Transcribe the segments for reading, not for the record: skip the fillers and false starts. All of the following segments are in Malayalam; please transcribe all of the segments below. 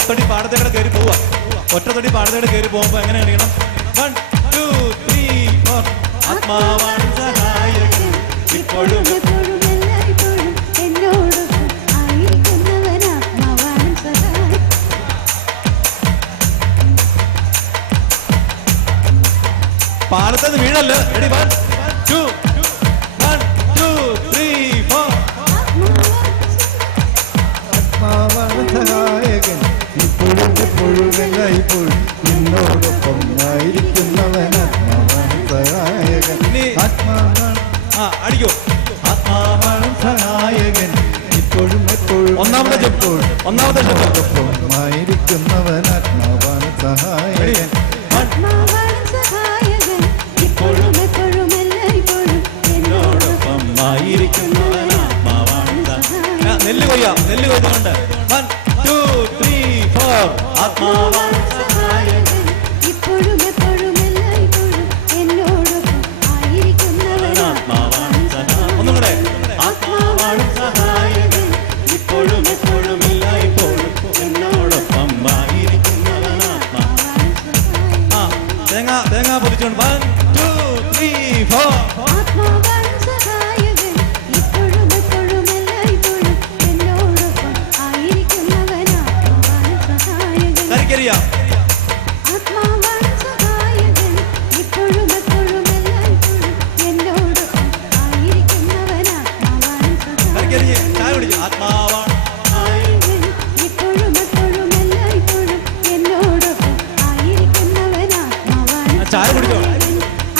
ഒറ്റത്തടി പാടത്തേടെ കയറി പോവുക. ഒറ്റത്തടി പാടത്തേടെ കയറി പോകുമ്പോ എങ്ങനെ എണീക്കണം? 1 2 3 4. ആത്മാവാണ് സഹായകൻ ഇപ്പോഴും പാടത്തത് വീഴല്ല. റെഡി 1 2 1 2 3 4. ആത്മാവാണ് സഹായകൻ ഇപ്പോഴും എപ്പോഴും എല്ലായ്പ്പോഴും നിന്നോടൊപ്പം ആയിരിക്കുന്നവൻ. ആത്മാവാണ് സഹായകൻ. അടിക്കോ. ആത്മാവാണ് സഹായകൻ ഇപ്പോഴും എപ്പോഴും ഒന്നാമത്തെ നിന്നോടൊപ്പം ആയിരിക്കുന്നവൻ. ആത്മാവാണ് സഹായകൻ. നെല്ല് കൊയ്തുകൊണ്ട് 1 2 3 4. ആത്മാവാണ് സഹായകൻ ഇപ്പോഴും എപ്പോഴും എല്ലായ്പ്പോഴും എന്നോടൊപ്പം ആയിരിക്കുന്നവൻ. ആത്മാവാണ് സഹായകൻ. ഒന്നുകൂടെ. ആത്മാവാണ് സഹായകൻ ഇപ്പോഴും എപ്പോഴും എല്ലായ്പ്പോഴും എന്നോടൊപ്പം ആയിരിക്കുന്നവൻ. തേങ്ങ പൊതിച്ചുകൊണ്ട് 1 2 3 4. ആത്മാവാണ് സഹായകൻ ഇപ്പോഴും എപ്പോഴും എല്ലായ്പ്പോഴും എന്നോടൊപ്പം ആയിരിക്കുന്നവൻ. ആത്മാവാണ് സഹായകൻ. കരിക്കരിയാ. ആത്മാവാണ് സഹായകൻ ഇപ്പോഴും എപ്പോഴും എല്ലായ്പ്പോഴും എന്നോടൊപ്പം ആയിരിക്കുന്നവൻ. ആത്മാവാണ് സഹായകൻ. ചായ കുടിച്ചു. ആത്മാവാണ് സഹായകൻ ഇപ്പോഴും എപ്പോഴും എല്ലായ്പ്പോഴും എന്നോടൊപ്പം ആയിരിക്കുന്നവൻ. ആത്മാവാണ് ചായ കുടിച്ചോ.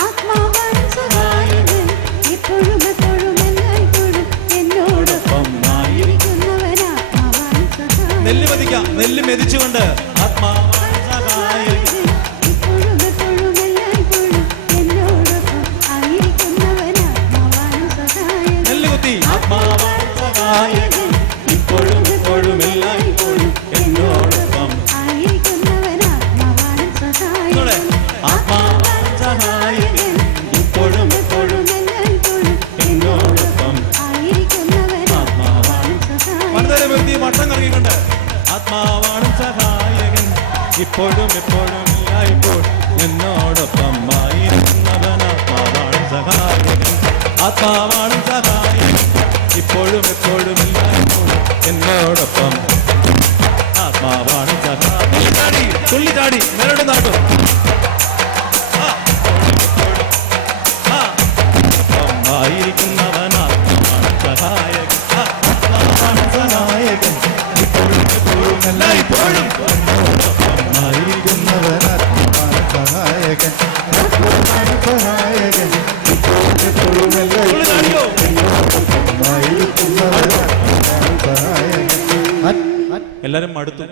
ആത്മാവാണ് സഹായകൻ ഇപ്പോഴും എപ്പോഴും എല്ലായ്പ്പോഴും എന്നോടൊപ്പം ആയിരിക്കുന്നവൻ. ആത്മാവാണ് സഹായകൻ. നെല്ല് മെതിക്കാം. നെല്ല് മെതിച്ചുകൊണ്ട് ആത്മാവാണ് സഹായകൻ ഇപ്പോഴും എപ്പോഴും എല്ലായ്പ്പോഴും എന്നോടൊപ്പം ആയിരിക്കുന്നവൻ. ആത്മാവാണ് സഹായകൻ. നെല്ല് കുത്തി. ആത്മാവാണ് സഹായകൻ ഇപ്പോഴും എപ്പോഴും എല്ലായ്പ്പോഴും എന്നോടൊപ്പം ആയിരിക്കുന്നവൻ. ആത്മാവാണ് സഹായകൻ. ആത്മാവാണ് സഹായകൻ ഇപ്പോഴും എപ്പോഴും എല്ലായ്പ്പോഴും എന്നോടൊപ്പം ആയിരിക്കുന്നവൻ. ആത്മാവാണ് സഹായകൻ. വളരെ വ്യക്തി വട്ടം കറങ്ങിക്കൊണ്ട് ആത്മാവാണ് സഹായകൻ ഇപ്പോഴും എപ്പോഴും എല്ലായ്പ്പോഴും എന്നോടൊപ്പം ആയിരിക്കുന്നവൻ. ആത്മാവാണ് സഹായകൻ. ആത്മാവാണ് സഹായകൻ ഇപ്പോഴും എപ്പോഴും എല്ലായ്പ്പോഴും എന്നോടൊപ്പം. ആത്മാവാണ് സഹായകൻ. തുള്ളി ചാടി മേലോട്ട് നടക്കും. ആയിരിക്കുന്നവൻ. ആത്മാവാണ് സഹായകൻ. ആത്മാവാണ് സഹായകൻ ഇപ്പോഴും എപ്പോഴും എല്ലായ്പ്പോഴും ആയിരിക്കുന്നവൻ. ആത്മാവാണ് സഹായകൻ. ആത്മാവാണ് സഹായകൻ ഇപ്പോഴും എപ്പോഴും എല്ലായ്പ്പോഴും ആയിരിക്കുന്നവൻ. ആത്മാവാണ് സഹായകൻ. എല്ലാരും മടുത്തു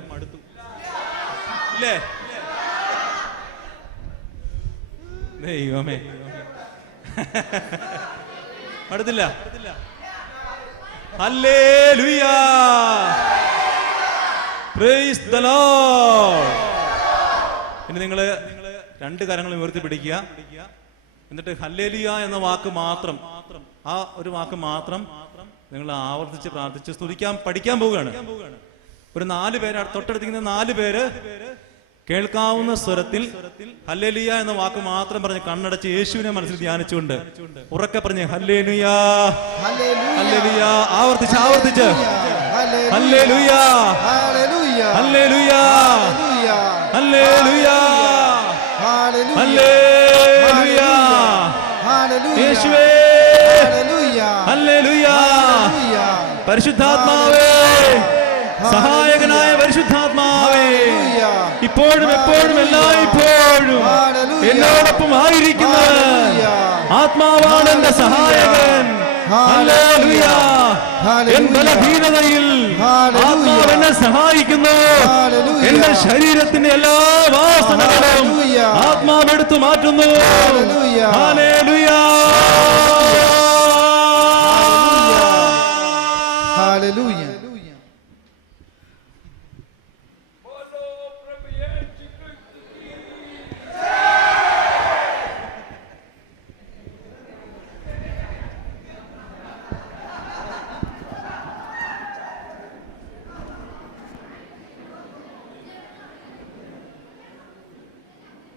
ഇല്ലേ? ദൈവമേ മടുത്തില്ല. ഹല്ലേലൂയ. Praise the Lord. ഇനി നിങ്ങള് രണ്ട് കരങ്ങൾ ഉയർത്തി പിടിക്കുക. എന്നിട്ട് ഹല്ലേലൂയ എന്ന വാക്ക് മാത്രം, ആ ഒരു വാക്ക് മാത്രം നിങ്ങൾ ആവർത്തിച്ച് പ്രാർത്ഥിച്ച് സ്തുതിക്കാൻ പഠിക്കാൻ പോവുകയാണ്. ഒരു 4 പേര് തൊട്ടടുത്തിരിക്കുന്ന 4 പേര് കേൾക്കാവുന്ന സ്വരത്തിൽ ഹല്ലേലൂയ എന്ന വാക്ക് മാത്രം പറഞ്ഞ് കണ്ണടച്ച് യേശുവിനെ മനസ്സിൽ ധ്യാനിച്ചുകൊണ്ട് ഉറക്കെ പറഞ്ഞ് ഹല്ലേലൂയ ഹല്ലേലൂയ ആവർത്തിച്ച് ഹല്ലേലൂയ ഹല്ലേലൂയ ഹല്ലേലൂയ ഹല്ലേലൂയ യേശുവേ ഹല്ലേലൂയ. പരിശുദ്ധാത്മാവേ, സഹായകനായ പരിശുദ്ധാത്മാവേ, ഇപ്പോഴും എപ്പോഴും എല്ലായ്പ്പോഴും എന്നോടൊപ്പം ആയിരിക്കുന്നവൻ ആത്മാവാണ് എന്റെ സഹായകൻ. ഹല്ലേലൂയ. എൻ ബലഹീനതയിൽ ആത്മാവ് എന്നെ സഹായിക്കുന്നു. എന്റെ ശരീരത്തിന്റെ എല്ലാ വാസനകളും ആത്മാവ് എടുത്തു മാറ്റുന്നു. ഹല്ലേലൂയ.